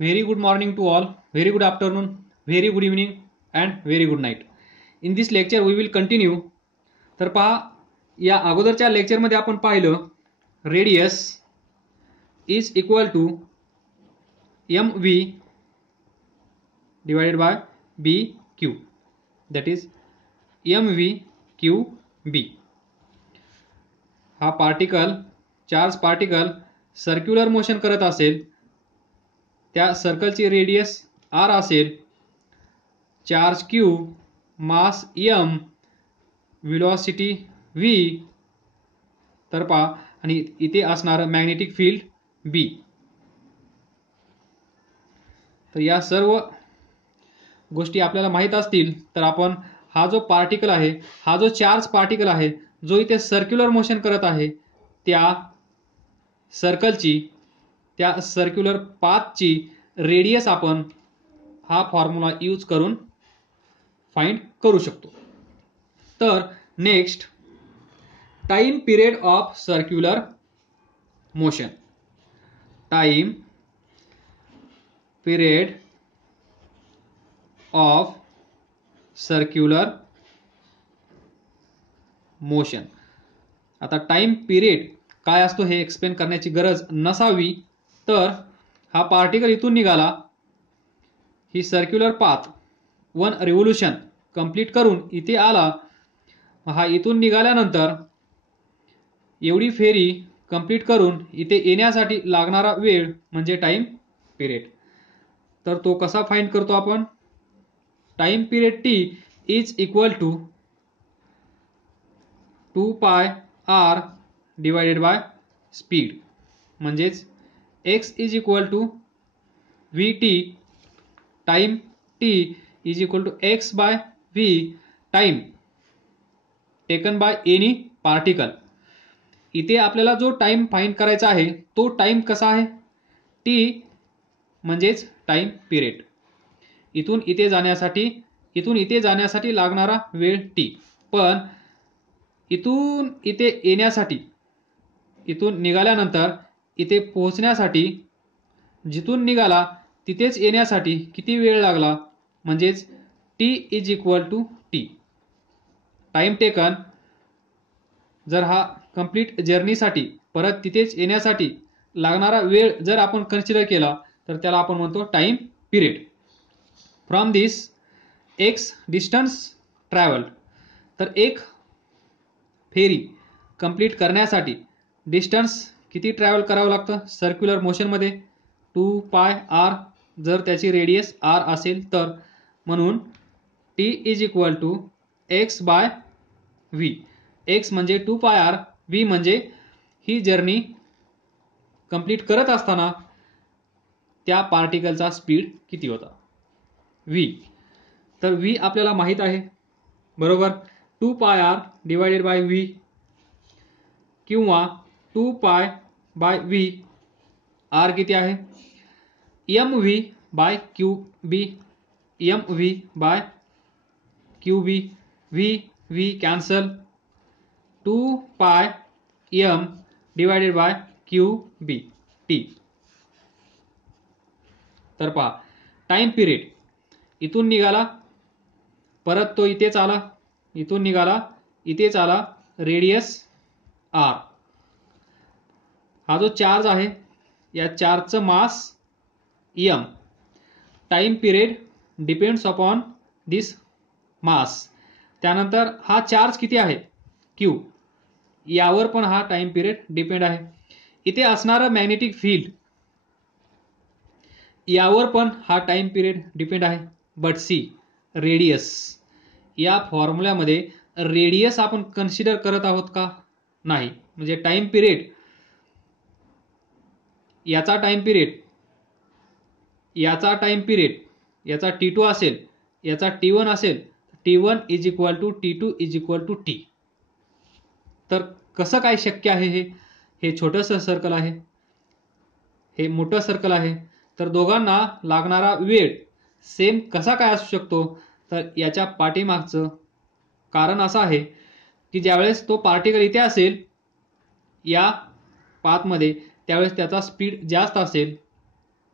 Very good morning to all, very good afternoon, very good evening and very good night. In this lecture we will continue. तर पहा, या अगोदरच्या लेक्चरमध्ये आपण पाहिलं radius is equal to M V divided by B Q, that is M V Q B. हा particle, charge particle circular motion करत असेल, त्या सर्कलची रेडियस आर असेल, charge Q, mass M, velocity V, तर पहा आणि इथे असणार मॅग्नेटिक फील्ड बी. तर या सर्व गोष्टी आपल्याला माहित असतील तर आपण हा जो पार्टिकल आहे, हा जो चार्ज पार्टिकल आहे, जो इथे सर्क्युलर मोशन करत आहे, त्या सर्कलची, त्या सर्क्युलर पाथची रेडियस आपण हा फॉर्म्युला यूज करून फाइंड करू शकतो. तर next, time period of circular motion. Time period of circular motion. आता टाइम पिरियड काय असतो हे एक्सप्लेन करण्याची गरज नसावी. तर हा पार्टिकल इथून निघाला, ही सर्क्युलर पाथ 1 रिव्होल्यूशन कंप्लीट करून इथे आला. हा इथून निघाल्यानंतर एवढी फेरी कंप्लीट करून इथे येण्यासाठी लागणारा वेळ म्हणजे टाइम पिरियड. तर तो कसा फाइंड करतो आपण? Time period T is equal to 2 pi R divided by speed, म्हणजेच x is equal to V T, time T is equal to x by V, time taken by any particle. इथे आपल्याला जो time find करायचा आहे तो time कसा आहे? T म्हणजेच टाइम पिरियड. इथून इथे जाण्यासाठी लागणारा वेळ टी. पण इथून इथे येण्यासाठी, इथून निघाल्यानंतर इथे पोहोचण्यासाठी, जिथून निघाला तिथेच येण्यासाठी किती वेळ लागला? म्हणजेच T is equal to T, time taken. जर हा कंप्लीट जर्नीसाठी, परत तिथेच येण्यासाठी लागणारा वेळ जर आपण कन्सिडर केला तर त्याला आपण म्हणतो time period. From this x distance travelled. तर एक फेरी कंप्लीट करण्यासाठी डिस्टन्स किती ट्रॅव्हल करावं लागतं सर्क्युलर मोशनमध्ये? 2 पाय आर, जर त्याची रेडियस आर असेल तर. म्हणून T is equal to X by V. X म्हणजे 2 पाय आर, व्ही म्हणजे ही जर्नी कंप्लीट करत असताना त्या पार्टिकलचा स्पीड किती होता, व्ही. तर व्ही आपल्याला माहित आहे, बरोबर. 2 pi R divided by V किंवा 2 पाय बाय व्ही. आर किती आहे? M V by Q B, M V by Q B. V cancel. 2 pi M divided by Q B, T. तर पहा, टाइम पिरियड इथून निघाला, परत तो इथेच आला, इथून निघाला, इथेच आला, रेडियस आर. हा जो चार्ज आहे या चार्जचं mass M. Time period depends upon this mass. त्यानंतर हा चार्ज किती आहे? क्यू. यावर पण हा टाइम पिरियड डिपेंड आहे. इथे असणारं मॅग्नेटिक फील्ड, यावर पण हा टाइम पिरियड डिपेंड आहे. बट सी, रेडियस, या फॉर्म्युल्यामध्ये रेडियस आपण कन्सिडर करत आहोत का? नाही. म्हणजे टाइम पिरियड, याचा टाइम पिरियड, याचा टाइम पिरियड, याचा T2 असेल, याचा T1 असेल, T1 is equal to T2 is equal to T. तर कसं काय शक्य आहे? हे छोटंसं सर्कल आहे, हे मोठं सर्कल आहे. तर दोघांना लागणारा वेळ सेम कसा काय असू शकतो? तर याच्या पाठीमागचं कारण असं आहे की ज्यावेळेस तो पार्टिकल इथे असेल या पाथमध्ये, त्यावेळेस त्याचा स्पीड जास्त असेल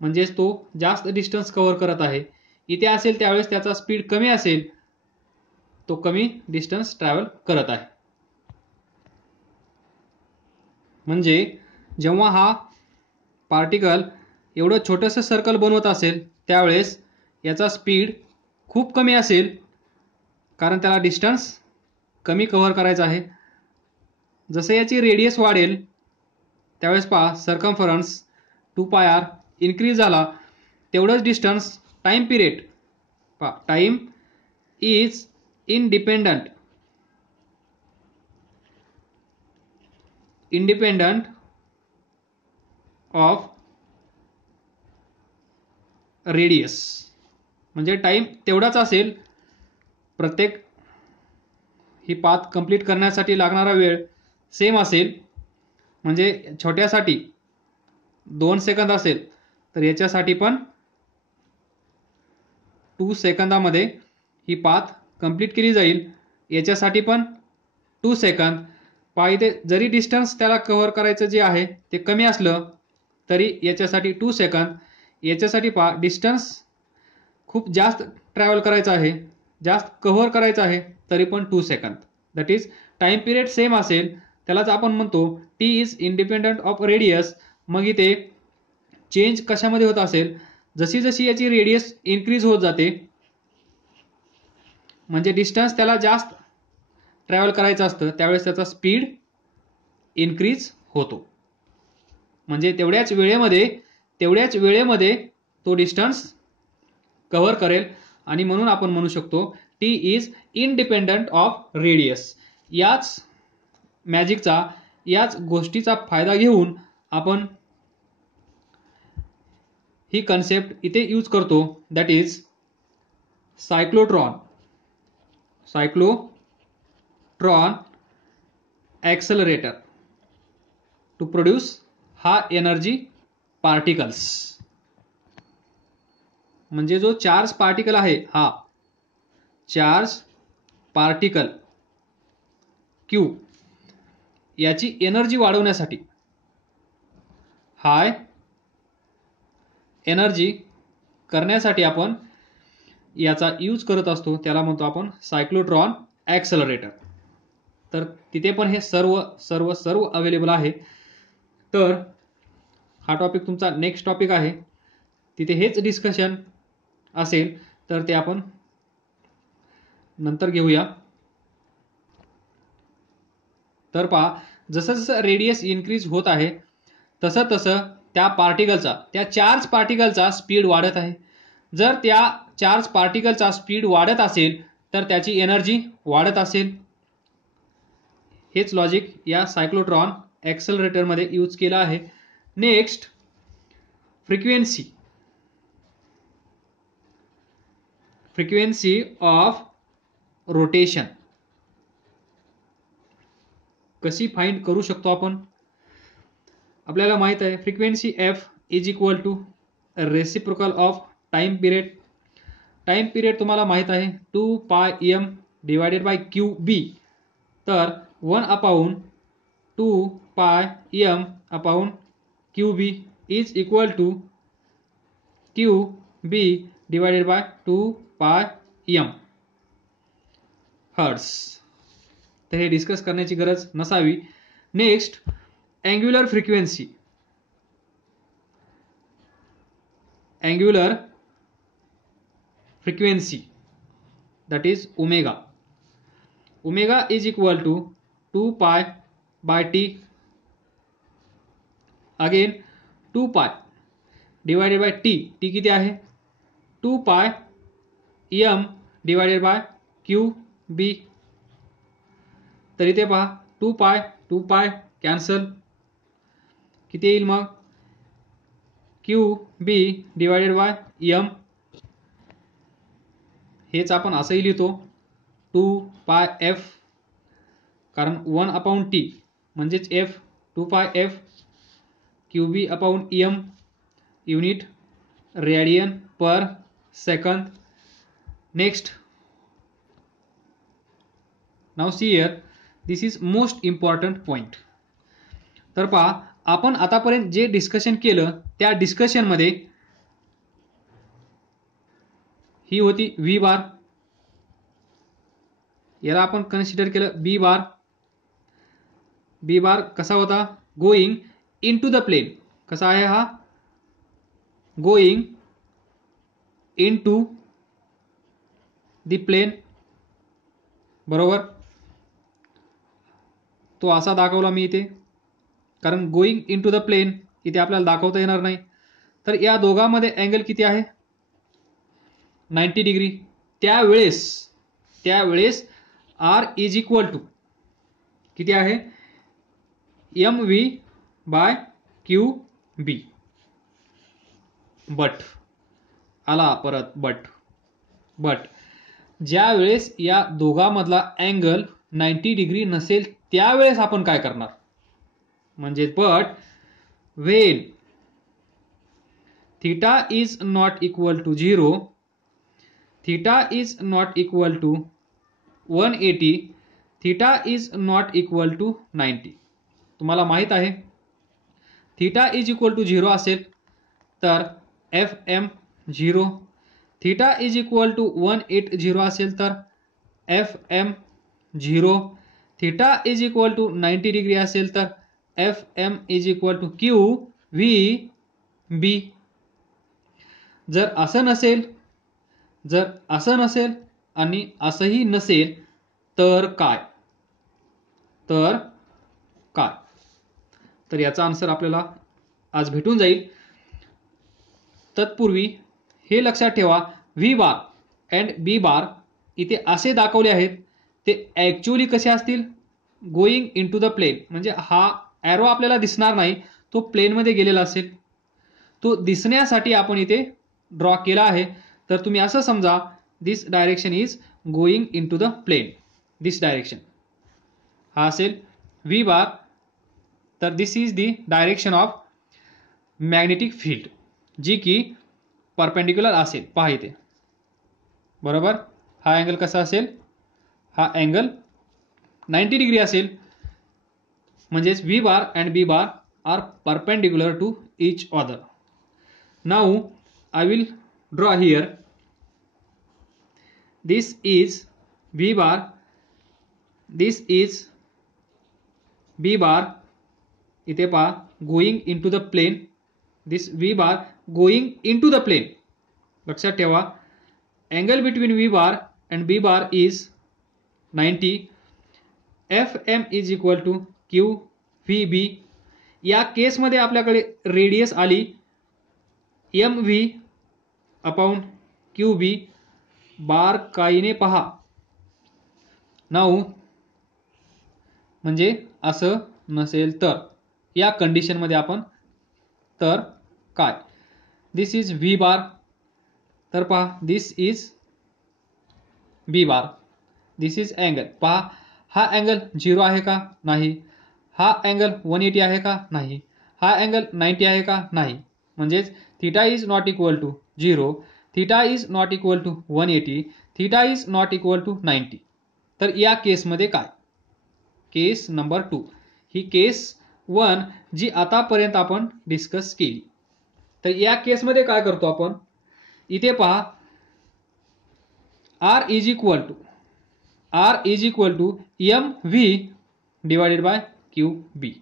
म्हणजेच तो जास्त डिस्टन्स कव्हर करत आहे. इथे असेल त्यावेळेस त्याचा स्पीड कमी असेल, तो कमी डिस्टन्स ट्रॅव्हल करत आहे. म्हणजे जेव्हा हा पार्टिकल एवढं छोटंसं सर्कल बनवत असेल त्यावेळेस याचा स्पीड खूप कमी असेल, कारण त्याला डिस्टन्स कमी कव्हर करायचा आहे. जसं याची रेडियस वाढेल त्यावेळेस पहा सर्कम्फरन्स 2πr इन्क्रीज झाला, तेवढंच डिस्टन्स टाइम पिरियड पहा time is independent of radius. म्हणजे टाइम तेवढाच असेल, प्रत्येक ही पाथ कंप्लीट करण्यासाठी लागणारा वेळ सेम असेल. म्हणजे छोट्यासाठी 2 सेकंद असेल तर याच्यासाठी पण 2 सेकंदामध्ये ही पाथ कंप्लीट केली जाईल. याच्यासाठी पण 2 सेकंद. पहा इथे जरी डिस्टन्स त्याला कव्हर करायचं जे आहे ते कमी असलं तरी याच्यासाठी 2 सेकंद. याच्यासाठी पहा डिस्टन्स खूप जास्त ट्रॅव्हल करायचं आहे, जास्त कव्हर करायचं आहे, तरी पण 2 second. That is time period same असेल त्यालाच आपण म्हणतो T is independent of radius. मग इथे चेंज कशामध्ये होत असेल, जशी जशी याची रेडियस इन्क्रीज होत जाते म्हणजे डिस्टन्स त्याला जास्त ट्रॅव्हल करायचं असतं त्यावेळेस त्याचा स्पीड इन्क्रीज होतो. म्हणजे तेवढ्याच वेळेमध्ये तो डिस्टन्स कव्हर करेल आणि म्हणून आपण म्हणू शकतो T is independent of radius. याच मॅजिकचा, याच गोष्टीचा फायदा घेऊन आपण ही कन्सेप्ट इथे यूज करतो, that is cyclotron accelerator to produce हा एनर्जी पार्टिकल्स. म्हणजे जो चार्ज पार्टिकल आहे, हा चार्ज पार्टिकल क्यू याची एनर्जी वाढवण्यासाठी, हाय एनर्जी करण्यासाठी आपण याचा यूज करत असतो, त्याला म्हणतो आपण सायक्लोट्रॉन ॲक्सेलरेटर. तर तिथे पण हे सर्व अवेलेबल आहे. तर हा टॉपिक तुमचा नेक्स्ट टॉपिक आहे, तिथे हेच डिस्कशन असेल, तर ते आपण नंतर घेऊया. तर पहा जसं जसं रेडियस इन्क्रीज होत आहे तसं तसं त्या चार्ज पार्टिकलचा स्पीड वाढत आहे. जर त्या चार्ज पार्टिकलचा स्पीड वाढत असेल तर त्याची एनर्जी वाढत असेल. हेच लॉजिक या सायक्लोट्रॉन ॲक्सेलरेटरमध्ये यूज केलं आहे. नेक्स्ट फ्रिक्वेन्सी ऑफ रोटेशन कशी फाइंड करू शकतो आपण. आपल्याला माहित आहे frequency F is equal to reciprocal of time period. Time period तुम्हाला माहित आहे 2πm divided by Q B. तर 1/2πm upon Q B is equal to Q B divided by 2πm hertz. तर हे डिस्कस करण्याची गरज नसावी. Next angular frequency that is omega. Omega is equal to 2π by t. Again 2π divided by t. t किती आहे 2πm divided by qb. तर इथे पहा 2π कॅन्सल, किती येईल मग qb divided by m. हेच आपण असंही लिहितो 2πf, कारण 1/t म्हणजेच f 2πf qb upon m unit radian per second. Next now see here, this is most important point. तर पहा आपण आतापर्यंत जे डिस्कशन केलं त्या डिस्कशनमध्ये ही होती व्ही बार, याला आपण कन्सिडर केलं बी बार. बी बार कसा होता, going into the plane. कसा आहे हा, going into the plane, बरोबर. तो असा दाखवला मी इथे, कारण going into the plane इथे आपल्याला दाखवता येणार नाही. तर या दोघांमध्ये अँगल किती आहे, 90 डिग्री. त्यावेळेस आर इज इक्वल टू किती आहे, M V by Q B. But आला परत बट ज्यावेळेस या दोघांमधला अँगल 90 डिग्री नसेल त्यावेळेस आपण काय करणार, म्हणजे but when theta is not equal to 0, theta is not equal to 180, theta is not equal to 90. तुम्हाला माहित आहे थीटा इज इक्वल टू 0 असेल तर F M 0, theta is equal to 180 असेल तर F M 0, theta is equal to 90 degree असेल तर F M is equal to Q V B. जर असं नसेल आणि असंही नसेल तर काय, तर याचा आन्सर आपल्याला आज भेटून जाईल. तत्पूर्वी हे लक्षात ठेवा, V bar and B bar इथे असे दाखवले आहेत, ते ॲक्च्युअली कसे असतील, going into the plane. म्हणजे हा ॲरो आपल्याला दिसणार नाही, तो प्लेनमध्ये गेलेला असेल. तो दिसण्यासाठी आपण इथे ड्रॉ केला आहे. तर तुम्ही असं समजा, this direction is going into the plane, this direction. हा असेल व्ही बार. तर this is the direction of magnetic field, जी की परपेंडिक्युलर असेल. पहा इथे, बरोबर. हा अँगल कसा असेल, हा अँगल 90 डिग्री असेल. म्हणजेच V bar and B bar are perpendicular to each other. Now I will draw here. This is V bar, this is B bar. इथे पहा, going into the plane. This V bar going into the plane. लक्षात ठेवा, angle between V bar and B bar is 90. FM is equal to QVB. या केसमध्ये आपल्याकडे radius आली MV upon QB. बार काहीने पहा. Now म्हणजे असं नसेल तर, या कंडिशनमध्ये आपण तर काय, दिस इज व्ही बार. तर पहा, this is B bar, this is angle. पहा, हा अँगल 0 आहे का, नाही. हा अँगल 180 आहे का, नाही. हा अँगल 90 आहे का, नाही. म्हणजेच theta is not equal to 0, theta is not equal to 180, theta is not equal to 90. तर या केसमध्ये काय, केस नंबर 2. ही केस 1 जी आतापर्यंत आपण डिस्कस केली. तर या केसमध्ये काय करतो आपण, इथे पहा, R is equal to M V divided by Q B.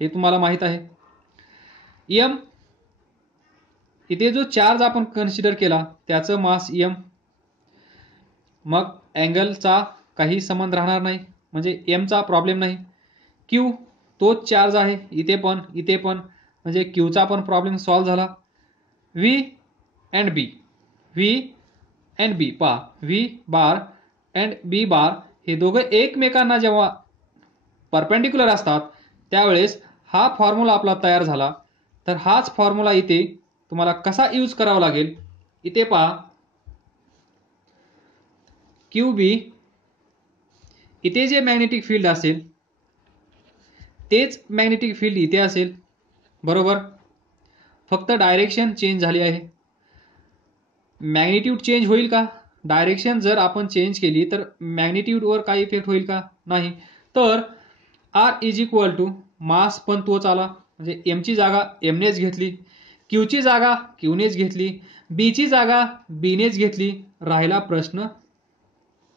हे तुम्हाला माहित आहे. एम इथे जो चार्ज आपण कन्सिडर केला त्याचं मास एम, मग अँगलचा काही संबंध राहणार नाही, म्हणजे एमचा प्रॉब्लेम नाही. क्यू तोच चार्ज आहे इथे पण, म्हणजे क्यूचा पण प्रॉब्लेम सॉल्व्ह झाला. व्ही अँड बी पहा, व्ही बार अँड बी बार हे दोघं एकमेकांना जेव्हा परपेंडिक्युलर असतात त्यावेळेस हा फॉर्म्युला आपला तयार झाला. तर हाच फॉर्म्युला इथे तुम्हाला कसा यूज करावा लागेल, इथे पहा, क्यू बी इथे जे मॅग्नेटिक फील्ड असेल तेच मॅग्नेटिक फील्ड इथे असेल, बरोबर. फक्त डायरेक्शन चेंज झाली आहे. मॅग्निट्यूड चेंज होईल का, डायरेक्शन जर आपण चेंज केली तर मॅग्निट्यूडवर काही इफेक्ट होईल का, नाही. तर R is equal to mass पण तोच आला, म्हणजे एमची जागा एमनेच घेतली. क्यूची जागा क्यूनेच घेतली, बीची जागा बीनेच घेतली, राहिला प्रश्न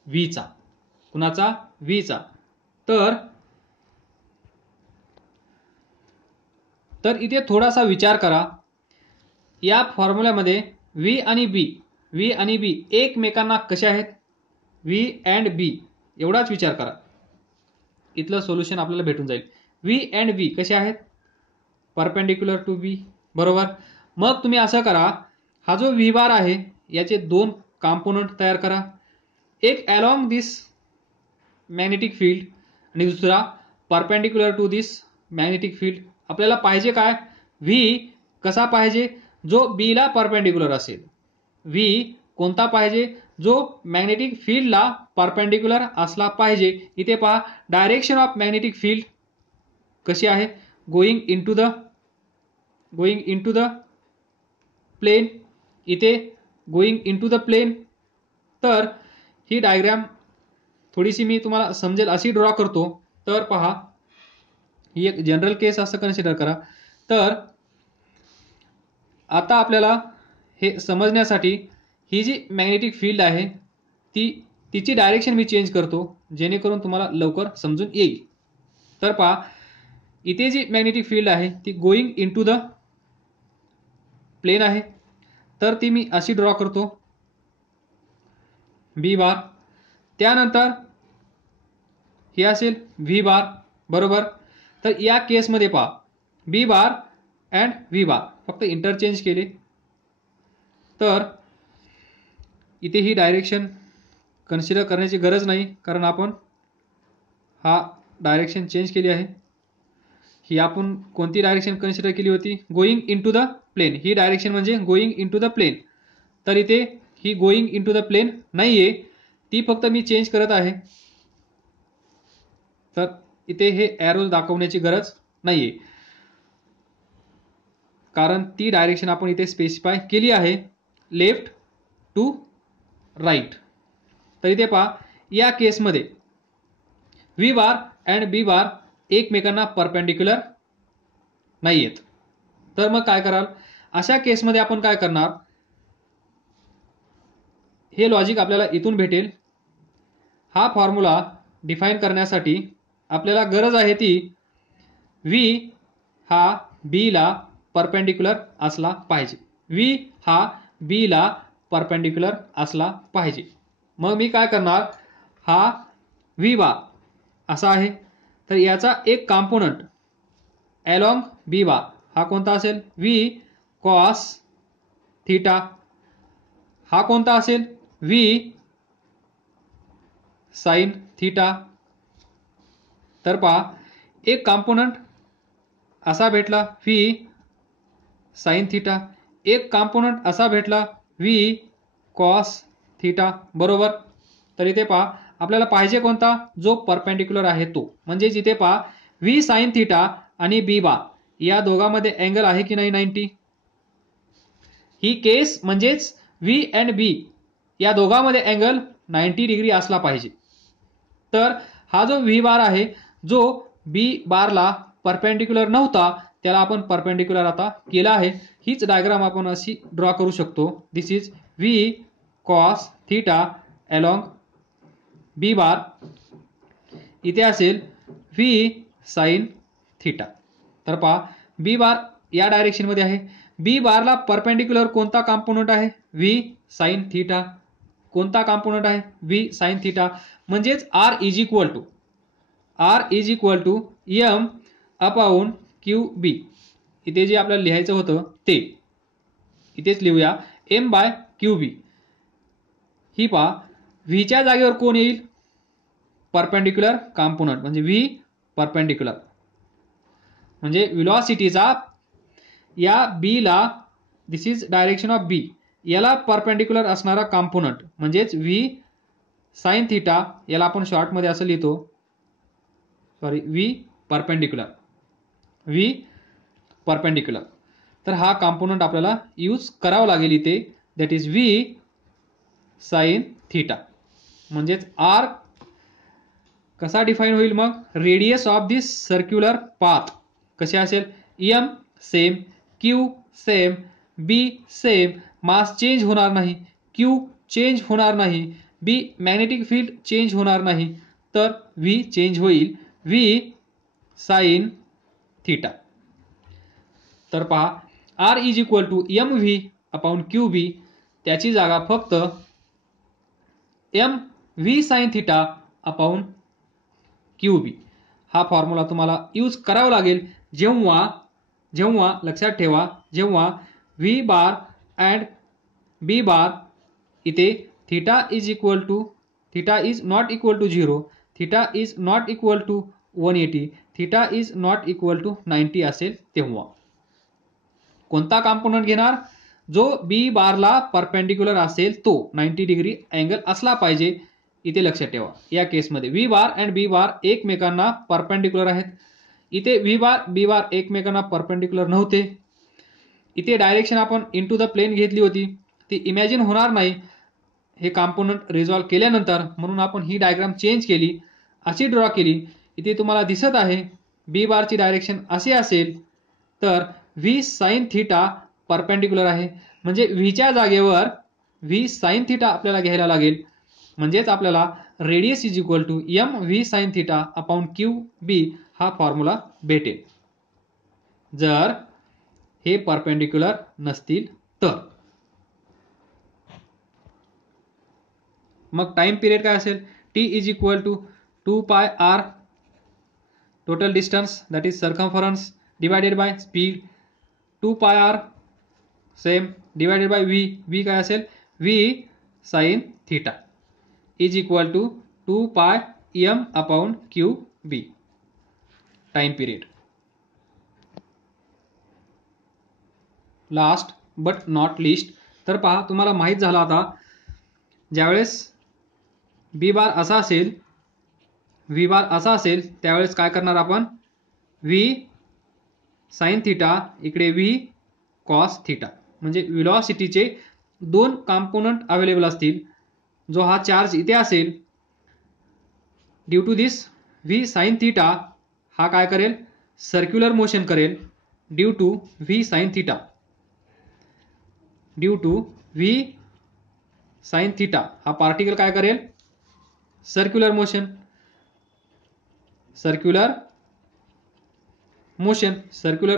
व्हीचा. कुणाचा? व्हीचा. तर इथे थोडासा विचार करा. या फॉर्म्युल्यामध्ये व्ही आणि बी एकमेकांना कसे आहेत? व्ही अँड बी एवढाच विचार करा. इथलं सोल्युशन आपल्याला भेटून जाईल. व्ही अँड बी कसे आहेत? Perpendicular to be. बरोबर. मग तुम्ही असं करा, हा जो व्ही बार आहे याचे दोन कॉम्पोनंट तयार करा. एक अलॉंग दिस मॅग्नेटिक फील्ड आणि दुसरा perpendicular to this magnetic field. आपल्याला पाहिजे काय? व्ही कसा पाहिजे? जो बी ला परपेंडिक्युलर असेल. व्ही कोणता पाहिजे? जो मॅग्नेटिक फील्डला परपेंडिक्युलर असला पाहिजे. इथे पहा, डायरेक्शन ऑफ मॅग्नेटिक फील्ड कशी आहे? Going into the plane. इथे गोइंग इनटू द प्लेन. तर ही डायग्राम थोडीशी मी तुम्हाला समजेल अशी ड्रॉ करतो. तर पहा, ही एक जनरल केस असं कन्सिडर करा. तर आता आपल्याला हे समजण्यासाठी ही जी मॅग्नेटिक फील्ड आहे तिची डायरेक्शन मी चेंज करतो जेणेकरून तुम्हाला लवकर समजून येईल. तर पहा, इथे जी मॅग्नेटिक फील्ड आहे ती गोइंग इनटू द प्लेन आहे. तर ती मी अशी ड्रॉ करतो, बी बार. त्यानंतर ही असेल व्ही बार. बरोबर. तर या केसमध्ये पहा, बी बार अँड व्ही बार फक्त इंटरचेंज केले. तर इथे ही डायरेक्शन कन्सिडर करण्याची गरज नाही, कारण आपण हा डायरेक्शन चेंज केली आहे. ही आपण कोणती डायरेक्शन कन्सिडर केली होती? Going into the plane. ही डायरेक्शन म्हणजे गोइंग इनटू द प्लेन. तर इथे ही गोइंग इनटू द प्लेन नाहीये, ती फक्त मी चेंज करत आहे. तर इथे हे एरो दाखवण्याची गरज नाहीये, कारण ती डायरेक्शन आपण इथे स्पेसिफाय केली आहे, लेफ्ट टू राईट. तर इथे पहा, या केसमध्ये व्ही बार अँड बी बार एकमेकांना परपेंडिक्युलर नाही आहेत. तर मग काय कराल? अशा केसमध्ये आपण काय करणार? हे लॉजिक आपल्याला इथून भेटेल. हा फॉर्म्युला डिफाईन करण्यासाठी आपल्याला गरज आहे ती व्ही हा बी ला परपेंडिक्युलर असला पाहिजे. व्ही हा बी ला परपेंडिक्युलर असला पाहिजे. मग मी काय करणार? हा व्ही बार असा आहे, तर याचा एक कॉम्पोनंट अलॉंग बी बार हा कोणता असेल? V cos theta. हा कोणता असेल? V sine theta. तर पहा, एक कॉम्पोनंट असा भेटला व्ही साइन थीटा, एक कॉम्पोनंट असा भेटला व्ही कॉस थीटा. बरोबर. तर इथे पहा, आपल्याला पाहिजे कोणता? जो परपेंडिक्युलर आहे तो. म्हणजे जिथे पहा, व्ही साइन थीटा आणि बी बार या दोघांमध्ये अँगल आहे की नाही? 90. ही केस म्हणजेच व्ही अँड बी या दोघांमध्ये अँगल 90 डिग्री असला पाहिजे. तर हा जो व्ही बार आहे, जो बी बारला परपेंडिक्युलर नव्हता, त्याला आपण परपेंडिक्युलर आता केला आहे. हीच डायग्राम आपण अशी ड्रॉ करू शकतो. This is V cos theta along B bar. इथे असेल व्ही साइन थीटा. तर पहा, बी बार या डायरेक्शन मध्ये आहे. बी बारला परपेंडिक्युलर कोणता कॉम्पोनंट आहे? V sine theta. कोणता कॉम्पोनंट आहे? V sine theta. म्हणजेच R is equal to M upon Q B. इथे जे आपल्याला लिहायचं होतं ते इथेच लिहूया, एम बाय क्यू बी. ही पहा, व्हीच्या जागेवर कोण येईल? परपेंडिक्युलर कॉम्पोनंट, म्हणजे व्ही परपेंडिक्युलर. म्हणजे व्हेलॉसिटीचा या बी ला, this is direction of B, याला परपेंडिक्युलर असणारा कॉम्पोनंट म्हणजेच व्ही साइन थीटा. याला आपण शॉर्ट मध्ये असं लिहितो, सॉरी, व्ही परपेंडिक्युलर. तर हा कॉम्पोनंट आपल्याला यूज करावा लागेल इथे, that is V sine theta. म्हणजेच आर कसा डिफाइन होईल? मग radius of this circular path कसे असेल? M same, Q same, B same, mass change होणार नाही, क्यू चेंज होणार नाही, बी मॅग्नेटिक फील्ड चेंज होणार नाही, तर व्ही चेंज होईल, व्ही साइन थीटा. तर पहा R is equal to M V upon Q B, त्याची जागा फक्त M V sine theta upon Q B हा फॉर्म्युला तुम्हाला यूज करावा लागेल जेव्हा लक्षात ठेवा, जेव्हा V bar and B bar इथे theta is not equal to 0, theta is not equal to 180, theta is not equal to 90 असेल तेव्हा कोणता कॉम्पोनंट घेणार, जो बी बारला परपेंडिक्युलर असेल तो 90 डिग्री अँगल असला पाहिजे. इथे लक्षात ठेवा या केसमध्ये व्ही बार अँड बी बार एकमेकांना परपेंडिक्युलर आहेत. इथे व्ही बार बी बार एकमेकांना परपेंडिक्युलर नव्हते. इथे डायरेक्शन आपण इनटू द प्लेन घेतली होती, ती इमॅजिन होणार नाही हे कॉम्पोनंट रिझॉल्व्ह केल्यानंतर, म्हणून आपण ही डायग्राम चेंज केली, अशी ड्रॉ केली. इथे तुम्हाला दिसत आहे बी बारची डायरेक्शन अशी असेल तर व्ही साइन थीटा परपेंडिक्युलर आहे, म्हणजे व्हीच्या जागेवर व्ही साइन थीटा आपल्याला घ्यायला लागेल. म्हणजेच आपल्याला radius is equal to M V sine theta upon Q B हा फॉर्म्युला भेटेल जर हे परपेंडिक्युलर नसतील तर. मग टाइम पिरियड काय असेल, T is equal to 2 pi R total distance that is circumference divided by speed, 2 pi R same divided by V काय असेल, V sine theta is equal to 2 pi M upon Q B. Time period. Last but not least, तर पहा तुम्हाला माहित झाला आता ज्यावेळेस B bar असा असेल, व्ही बार असा असेल, त्यावेळेस काय करणार आपण, व्ही साइन थीटा इकडे व्ही कॉस थीटा, म्हणजे व्हेलॉसिटीचे दोन कॉम्पोनंट अवेलेबल असतील. जो हा चार्ज इथे असेल, due to this V sine theta हा काय करेल, सर्क्युलर मोशन करेल. Due to V sine theta, due to V sine theta हा पार्टिकल काय करेल, सर्क्युलर मोशन. सर्क्युलर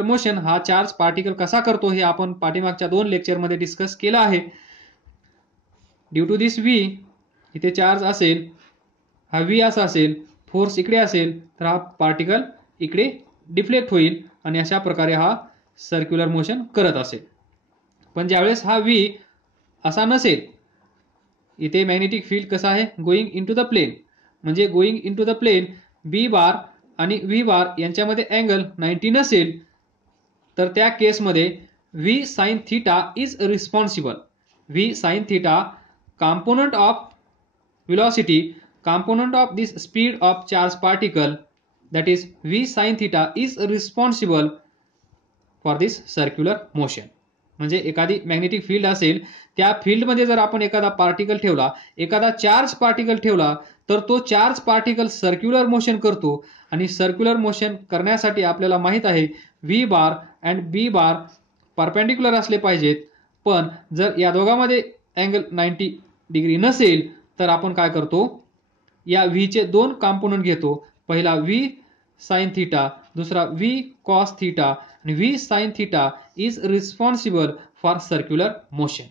मोशन हा चार्ज पार्टिकल कसा करतो हे आपण पाठीमागच्या 2 लेक्चरमध्ये डिस्कस केलं आहे. ड्यू टू दिस व्ही इथे चार्ज असेल, हा व्ही असा असेल, फोर्स इकडे असेल, तर हा पार्टिकल इकडे डिफ्लेक्ट होईल आणि अशा प्रकारे हा सर्क्युलर मोशन करत असेल. पण ज्यावेळेस हा व्ही असा नसेल, इथे मॅग्नेटिक फील्ड कसा आहे, गोइंग इनटू द प्लेन, म्हणजे going into the plane B bar आणि व्ही बार यांच्यामध्ये अँगल 90 नसेल, तर त्या केसमध्ये V sine theta is responsible. V sine theta component of velocity, component of this speed of charge particle, that is v sin theta is responsible for this circular motion. म्हणजे एखादी magnetic field असेल, त्या फील्डमध्ये जर आपण एखादा particle ठेवला, एखादा चार्ज पार्टिकल ठेवला, तर तो चार्ज पार्टिकल सर्क्युलर मोशन करतो. आणि सर्क्युलर मोशन करण्यासाठी आपल्याला माहित आहे V bar and B bar perpendicular असले पाहिजेत. पण जर या दोघांमध्ये अँगल 90 डिग्री नसेल, तर आपण काय करतो, या व्हीचे 2 कॉम्पोनंट घेतो. पहिला व्ही साइन थीटा, दुसरा व्ही कॉस थीटा, आणि V sine theta is responsible for circular motion.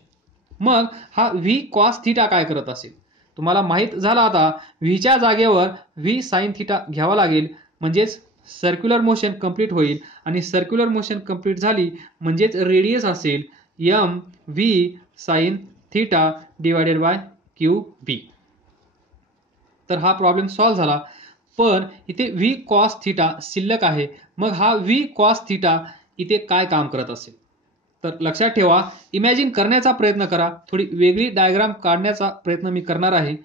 मग हा व्ही कॉस थीटा काय करत असेल, तुम्हाला माहित झाला आता. व्हीच्या जागेवर व्ही साइन थीटा घ्यावा लागेल, म्हणजेच सर्क्युलर मोशन कंप्लीट होईल. आणि सर्क्युलर मोशन कंप्लीट झाली म्हणजेच रेडियस असेल M V sine theta divided by Q B. तर हा प्रॉब्लेम सॉल्व्ह झाला. पण इथे व्ही कॉस थीटा शिल्लक आहे. मग हा व्ही कॉस थीटा इथे काय काम करत असेल, तर लक्षात ठेवा, इमॅजिन करण्याचा प्रयत्न करा. थोडी वेगळी डायग्राम काढण्याचा प्रयत्न मी करणार आहे.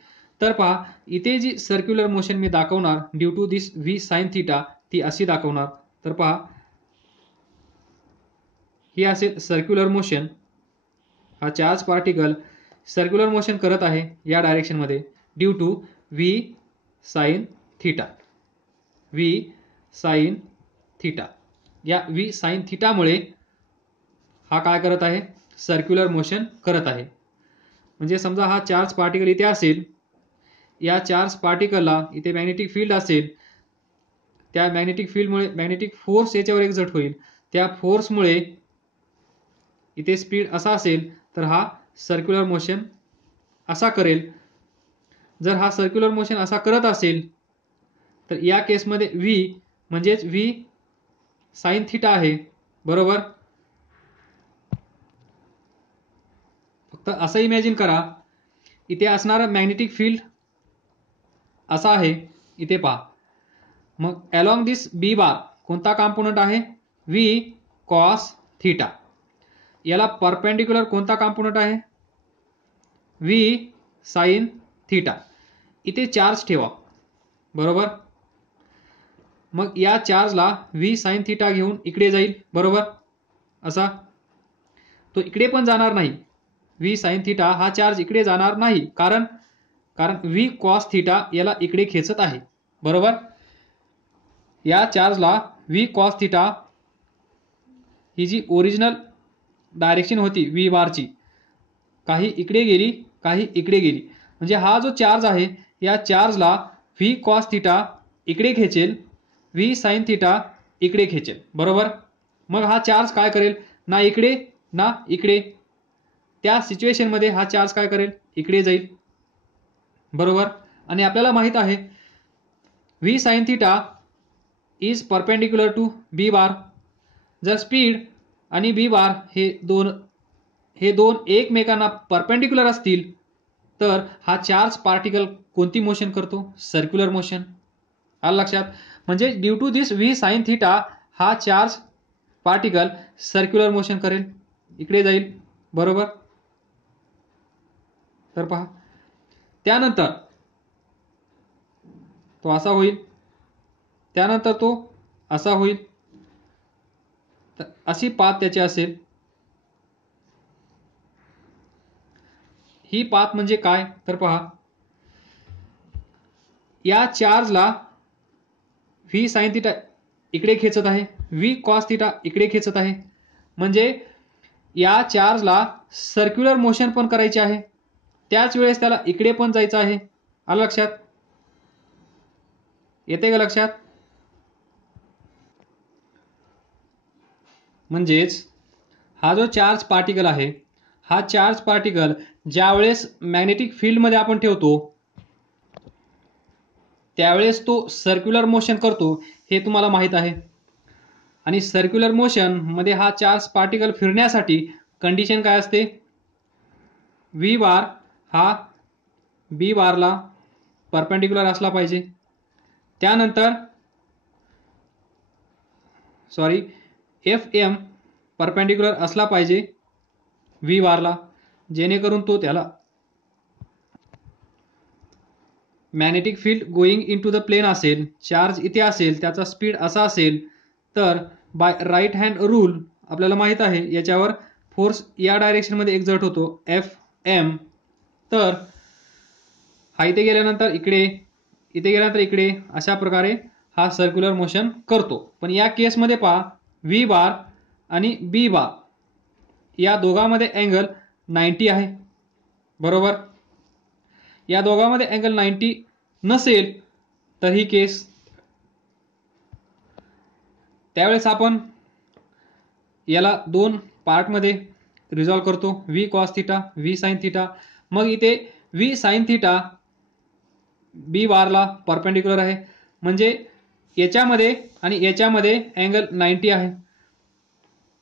तर पहा, इथे जी सर्क्युलर मोशन मी दाखवणार due to this V sine theta, ती अशी दाखवणार. तर पहा, ही असेल सर्क्युलर मोशन. हा चार्ज पार्टिकल सर्क्युलर मोशन करत आहे या डायरेक्शन मध्ये due to V sine theta. V sine theta, या व्ही साइन थीटामुळे हा काय करत आहे, सर्क्युलर मोशन करत आहे. म्हणजे समजा हा चार्ज पार्टिकल इथे असेल, या चार्ज पार्टिकलला इथे मॅग्नेटिक फील्ड असेल, त्या मॅग्नेटिक फील्डमुळे मॅग्नेटिक फोर्स याच्यावर एक्झर्ट होईल, त्या फोर्समुळे इथे स्पीड असा असेल तर हा सर्क्युलर मोशन असा करेल. जर हा सर्क्युलर मोशन असा करत असेल तर या केसमध्ये v म्हणजेच v साइन थिटा आहे, बरोबर. फक्त असं इमॅजिन करा, इथे असणारा मॅग्नेटिक फील्ड असा आहे, इथे पहा. मग अलॉंग दिस बी बार कोणता कॉम्पोनंट आहे, v cos थिटा. याला परपेंडिक्युलर कोणता कॉम्पोनंट आहे, v साइन थिटा. इथे चार्ज ठेवा, बरोबर. मग या चार्जला v साइन थिटा घेऊन इकडे जाईल, बरोबर. असा तो इकडे पण जाणार नाही, v साइन थिटा हा चार्ज इकडे जाणार नाही, कारण v cos थिटा याला इकडे खेचत आहे, बरोबर. या चार्जला v cos थिटा ही जी ओरिजिनल डायरेक्शन होती v बारची, काही इकडे गेली काही इकडे गेली. म्हणजे हा जो चार्ज आहे या चार्जला v cos थिटा इकडे खेचेल, v साइन थिटा इकडे खेचेल, बरोबर. मग हा चार्ज काय करेल, ना इकडे ना इकडे. त्या सिच्युएशन मध्ये हा चार्ज काय करेल, इकडे जाईल, बरोबर. आणि आपल्याला माहित आहे v sine theta is perpendicular to b bar. जर स्पीड आणि b बार हे दोन एकमेकांना परपेंडिक्युलर असतील तर हा चार्ज पार्टिकल कोणती मोशन करतो, सर्क्युलर मोशन. आलं लक्षात. म्हणजे due to this v sine theta हा चार्ज पार्टिकल सर्क्युलर मोशन करेल, इकडे जाईल, बरोबर. तर पहा, त्यानंतर तो असा होईल, त्यानंतर तो असा होईल. तर अशी पाथ त्याची असेल. ही पाथ म्हणजे काय, तर पहा, या चार्जला v साइन थिटा इकडे खेचत आहे, v cos थिटा इकडे खेचत आहे. म्हणजे या चार्जला सर्क्युलर मोशन पण करायचे आहे, त्याच वेळेस त्याला इकडे पण जायचं आहे. आलं लक्षात, येते का लक्षात. म्हणजेच हा जो चार्ज पार्टिकल आहे, हा चार्ज पार्टिकल ज्यावेळेस मॅग्नेटिक फील्ड मध्ये आपण ठेवतो त्यावेळेस तो सर्क्युलर मोशन करतो, हे तुम्हाला माहित आहे. आणि सर्क्युलर मोशन मध्ये हा चार्ज पार्टिकल फिरण्यासाठी कंडिशन काय असते, v बार हा b बारला परपेंडिक्युलर असला पाहिजे. त्यानंतर fm परपेंडिक्युलर असला पाहिजे v बारला, जेणेकरून तो त्याला magnetic field going into the plane असेल, चार्ज इथे असेल, त्याचा स्पीड असा असेल, तर बाय राईट हँड रूल आपल्याला माहित आहे याच्यावर फोर्स या डायरेक्शन मध्ये एक्झर्ट होतो, Fm. तर हा इथे गेल्यानंतर इकडे, इथे गेल्यानंतर इकडे, अशा प्रकारे हा सर्क्युलर मोशन करतो. पण या केसमध्ये पहा, v बार आणि b बार या दोघांमध्ये अँगल 90 आहे, बरोबर. या दोघांमध्ये अँगल 90 नसेल तर ही केस, त्यावेळेस आपण याला दोन पार्टमध्ये रिझॉल्व करतो, v cos theta v sine theta. मग इथे v साइन थिटा b बारला परपेंडिक्युलर आहे, म्हणजे याच्यामध्ये आणि याच्यामध्ये अँगल 90 आहे.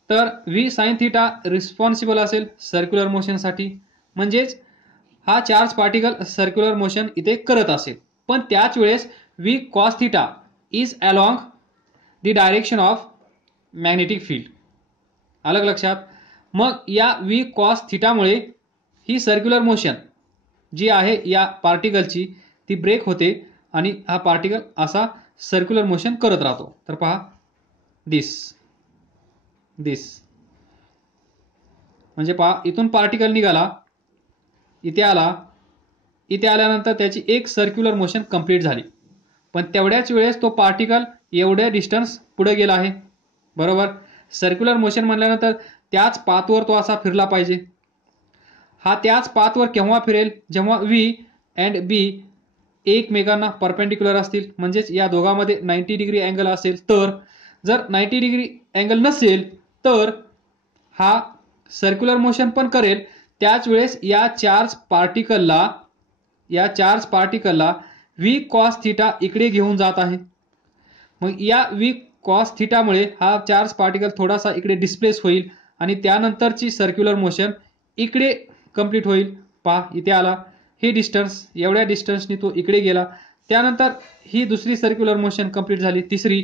तर v साइन थिटा रिस्पॉन्सिबल असेल सर्क्युलर मोशनसाठी. म्हणजेच हा चार्ज पार्टिकल सर्क्युलर मोशन इथे करत असेल, पण त्याच वेळेस v cos theta is along the direction of magnetic field. अलग लक्षात. मग या v cos थिटामुळे ही सर्क्युलर मोशन जी आहे या पार्टिकलची ती ब्रेक होते आणि हा पार्टिकल असा सर्क्युलर मोशन करत राहतो. तर पहा, दिस म्हणजे पहा, इथून पार्टिकल निघाला, इथे आला, इथे आल्यानंतर त्याची एक सर्क्युलर मोशन कंप्लीट झाली. पण तेवढ्याच वेळेस तो पार्टिकल एवढ्या डिस्टन्स पुढे गेला आहे, बरोबर. सर्क्युलर मोशन म्हणल्यानंतर त्याच पाथवर तो असा फिरला पाहिजे. हा त्याच पाथवर केव्हा फिरेल, जेव्हा व्ही अँड बी एकमेकांना परपेंडिक्युलर असतील, म्हणजेच या दोघांमध्ये 90 डिग्री अँगल असेल. तर जर 90 डिग्री अँगल नसेल तर हा सर्क्युलर मोशन पण करेल. त्याच वेळेस या चार्ज पार्टिकलला व्ही कॉस थिटा इकडे घेऊन जात आहे. मग या व्ही कॉस थिटामुळे हा चार्ज पार्टिकल थोडासा इकडे डिस्प्लेस होईल आणि त्यानंतरची सर्क्युलर मोशन इकडे कंप्लीट होईल. पहा इथे आला, ही डिस्टन्स, एवढ्या डिस्टन्सनी तो इकडे गेला. त्यानंतर ही दुसरी सर्क्युलर मोशन कंप्लीट झाली, तिसरी.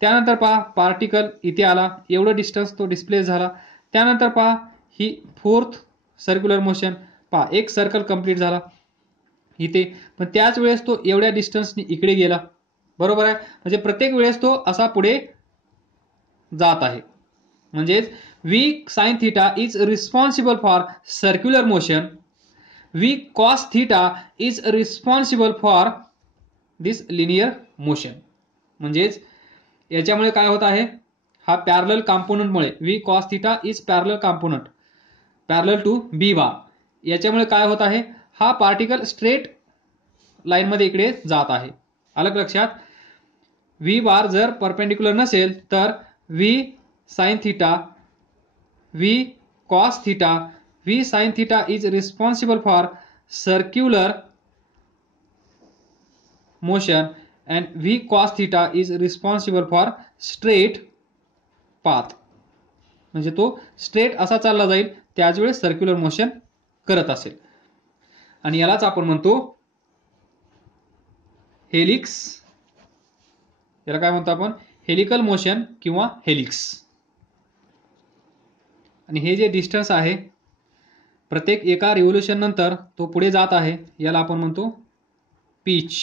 त्यानंतर पहा पार्टिकल इथे आला, एवढं डिस्टन्स तो डिस्प्लेस झाला. त्यानंतर पहा ही फोर्थ सर्क्युलर मोशन, पहा एक सर्कल कंप्लीट झाला इथे. पण त्याच वेळेस तो एवढ्या डिस्टन्सनी इकडे गेला. बरोबर आहे. म्हणजे प्रत्येक वेळेस तो असा पुढे जात आहे. म्हणजेच V sine theta is responsible for circular motion, V cos theta is responsible for this linear motion. म्हणजेच याच्यामुळे काय होत आहे, हा पॅरलल कॉम्पोनंटमुळे V cos theta is parallel component parallel to B bar. याच्यामुळे काय होत आहे, हा पार्टिकल स्ट्रेट लाईन मध्ये इकडे जात आहे. आलं लक्षात. व्ही बार जर परपेंडिक्युलर नसेल तर V sine theta, V cos theta, V sine theta is responsible for circular motion and V cos theta is responsible for straight path. म्हणजे तो स्ट्रेट असा चालला जाईल, त्याच वेळेस सर्क्युलर मोशन करत असेल. आणि यालाच आपण म्हणतो हेलिक्स. याला काय म्हणतो आपण, हेलिकल मोशन किंवा हेलिक्स. आणि हे जे डिस्टन्स आहे प्रत्येक एका रिव्होल्यूशन नंतर तो पुढे जात आहे, याला आपण म्हणतो पिच.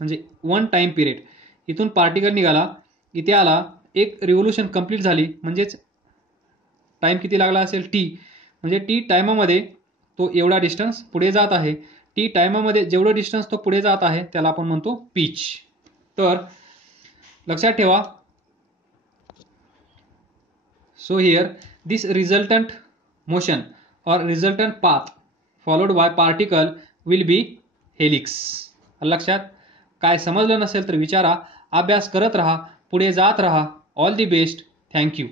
म्हणजे वन टाइम पिरियड. इथून पार्टिकल निघाला, इथे आला, एक रिव्होल्यूशन कंप्लीट झाली, म्हणजेच टाइम किती लागला असेल, टी. म्हणजे टी टाइमामध्ये तो एवढा डिस्टन्स पुढे जात आहे. टी टाइमामध्ये जेवढं डिस्टन्स तो पुढे जात आहे त्याला आपण म्हणतो पिच. तर लक्षात ठेवा, so here this resultant motion और resultant path followed by particle will be helix. लक्षात. काय समजलं नसेल तर विचारा, अभ्यास करत राहा, पुढे जात राहा. All the best. थँक्यू.